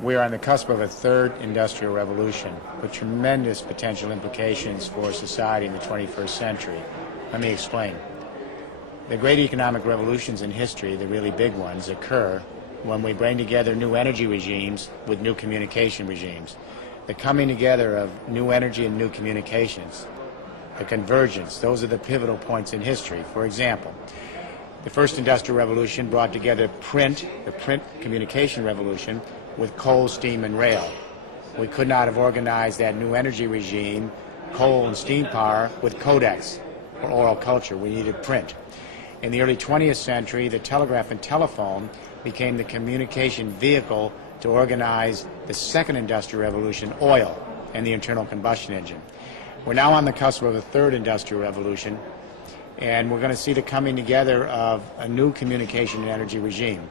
We are on the cusp of a third industrial revolution with tremendous potential implications for society in the 21st century. Let me explain. The great economic revolutions in history, the really big ones, occur when we bring together new energy regimes with new communication regimes. The coming together of new energy and new communications, the convergence, those are the pivotal points in history. For example, the first industrial revolution brought together the print communication revolution, with coal, steam, and rail. We could not have organized that new energy regime, coal and steam power, with codex or oral culture. We needed print. In the early 20th century, the telegraph and telephone became the communication vehicle to organize the second industrial revolution, oil, and the internal combustion engine. We're now on the cusp of a third industrial revolution, and we're going to see the coming together of a new communication and energy regime.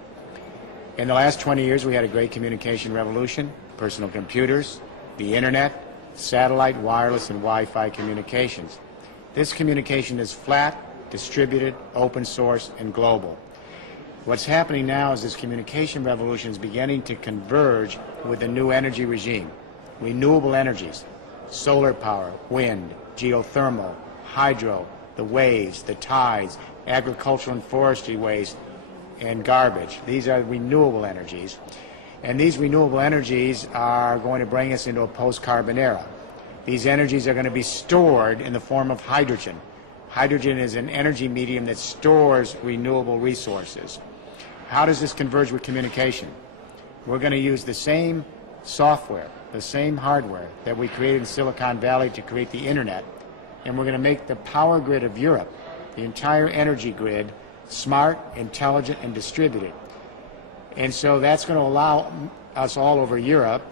In the last 20 years, we had a great communication revolution, personal computers, the internet, satellite, wireless, and Wi-Fi communications. This communication is flat, distributed, open source, and global. What's happening now is this communication revolution is beginning to converge with a new energy regime. Renewable energies, solar power, wind, geothermal, hydro, the waves, the tides, agricultural and forestry waste, and garbage. These are renewable energies. And these renewable energies are going to bring us into a post-carbon era. These energies are going to be stored in the form of hydrogen. Hydrogen is an energy medium that stores renewable resources. How does this converge with communication? We're going to use the same software, the same hardware that we created in Silicon Valley to create the internet, and we're going to make the power grid of Europe, the entire energy grid, smart, intelligent, and distributed. And so that's going to allow us all over Europe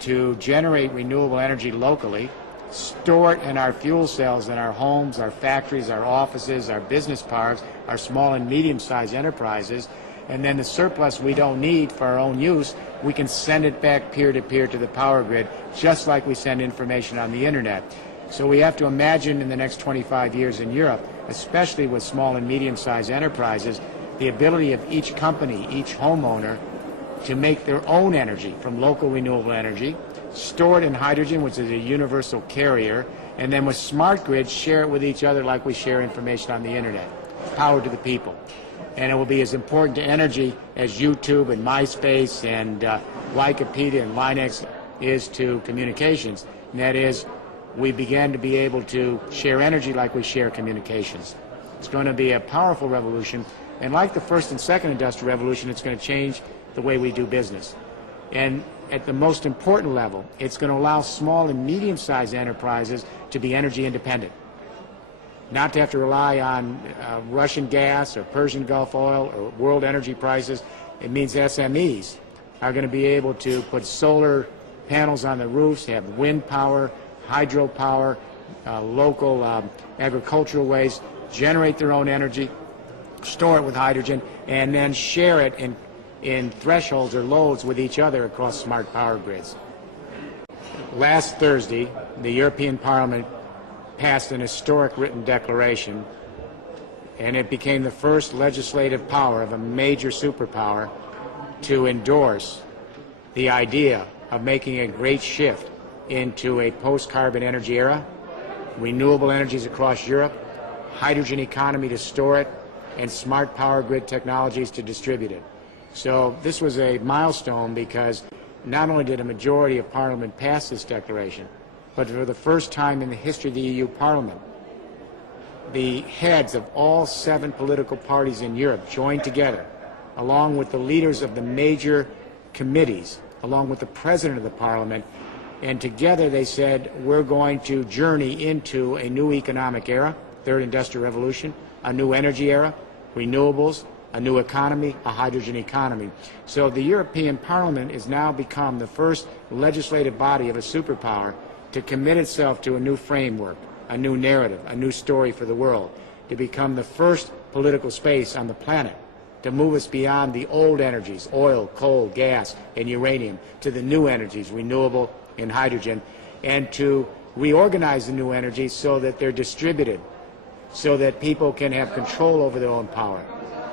to generate renewable energy locally, store it in our fuel cells in our homes, our factories, our offices, our business parks, our small and medium-sized enterprises, and then the surplus we don't need for our own use, we can send it back peer-to-peer to the power grid, just like we send information on the internet. So we have to imagine in the next 25 years in Europe, especially with small and medium-sized enterprises, the ability of each company, each homeowner, to make their own energy from local renewable energy, store it in hydrogen, which is a universal carrier, and then with smart grids, share it with each other like we share information on the internet. Power to the people. And it will be as important to energy as YouTube and MySpace and Wikipedia and Linux is to communications. And that is, we began to be able to share energy like we share communications. It's going to be a powerful revolution, and like the first and second industrial revolution, it's going to change the way we do business. And at the most important level, it's going to allow small and medium-sized enterprises to be energy independent, not to have to rely on Russian gas or Persian Gulf oil or world energy prices. It means SMEs are going to be able to put solar panels on the roofs, have wind power, hydropower, local agricultural waste, generate their own energy, store it with hydrogen, and then share it in thresholds or loads with each other across smart power grids. Last Thursday, the European Parliament passed an historic written declaration, and it became the first legislative power of a major superpower to endorse the idea of making a great shift into a post-carbon energy era, renewable energies across Europe, hydrogen economy to store it, and smart power grid technologies to distribute it. So this was a milestone because not only did a majority of Parliament pass this declaration, but for the first time in the history of the EU Parliament, the heads of all 7 political parties in Europe joined together, along with the leaders of the major committees, along with the President of the Parliament, and together they said, we're going to journey into a new economic era, third industrial revolution, a new energy era, renewables, a new economy, a hydrogen economy. So the European Parliament has now become the first legislative body of a superpower to commit itself to a new framework, a new narrative, a new story for the world, to become the first political space on the planet to move us beyond the old energies, oil, coal, gas, and uranium, to the new energies, renewable and hydrogen, and to reorganize the new energies so that they're distributed, so that people can have control over their own power.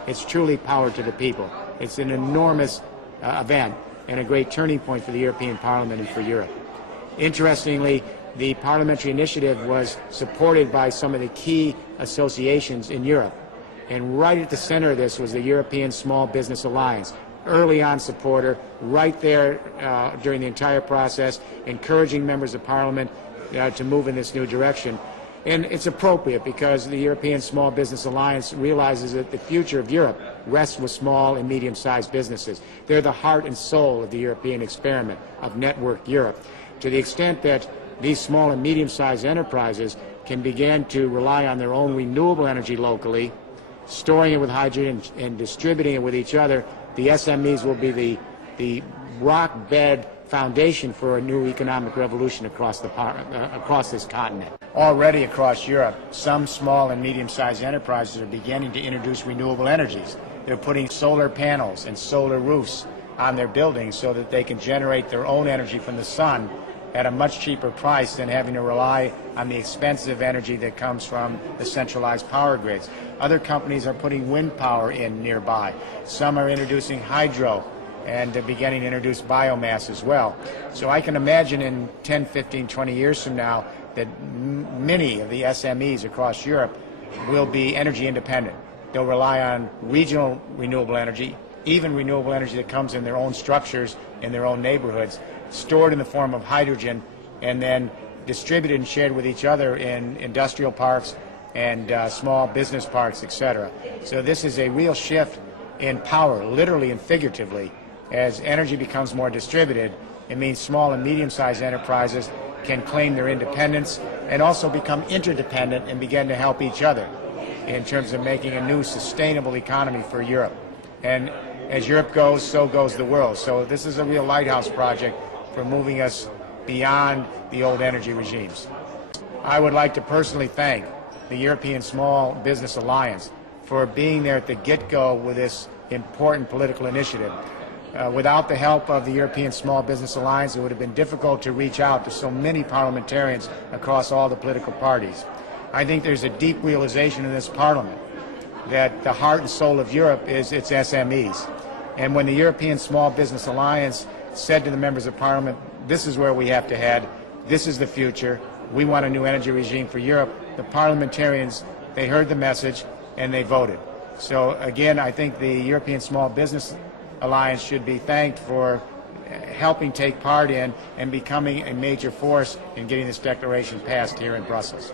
It's truly power to the people. It's an enormous event. and a great turning point for the European Parliament and for Europe. Interestingly, the parliamentary initiative was supported by some of the key associations in Europe. And right at the center of this was the European Small Business Alliance, early on supporter, right there during the entire process, encouraging members of Parliament to move in this new direction. And it's appropriate because the European Small Business Alliance realizes that the future of Europe rests with small and medium-sized businesses. They're the heart and soul of the European experiment of Network Europe. To the extent that these small and medium-sized enterprises can begin to rely on their own renewable energy locally, storing it with hydrogen and distributing it with each other, the SMEs will be the rock bed foundation for a new economic revolution across this continent. Already across Europe, some small and medium-sized enterprises are beginning to introduce renewable energies. They're putting solar panels and solar roofs on their buildings so that they can generate their own energy from the sun at a much cheaper price than having to rely on the expensive energy that comes from the centralized power grids. Other companies are putting wind power in nearby. Some are introducing hydro, and they're beginning to introduce biomass as well. So I can imagine in 10, 15, 20 years from now that many of the SMEs across Europe will be energy independent. They'll rely on regional renewable energy, even renewable energy that comes in their own structures, in their own neighborhoods, stored in the form of hydrogen, and then distributed and shared with each other in industrial parks and small business parks, etc. So this is a real shift in power, literally and figuratively. As energy becomes more distributed, it means small and medium-sized enterprises can claim their independence and also become interdependent and begin to help each other in terms of making a new sustainable economy for Europe. And as Europe goes, so goes the world. So this is a real lighthouse project for moving us beyond the old energy regimes. I would like to personally thank the European Small Business Alliance for being there at the get-go with this important political initiative. Without the help of the European Small Business Alliance, it would have been difficult to reach out to so many parliamentarians across all the political parties. I think there's a deep realization in this Parliament that the heart and soul of Europe is its SMEs. And when the European Small Business Alliance said to the members of Parliament, this is where we have to head, this is the future, we want a new energy regime for Europe, the parliamentarians, they heard the message and they voted. So again, I think the European Small Business Alliance should be thanked for helping take part in and becoming a major force in getting this declaration passed here in Brussels.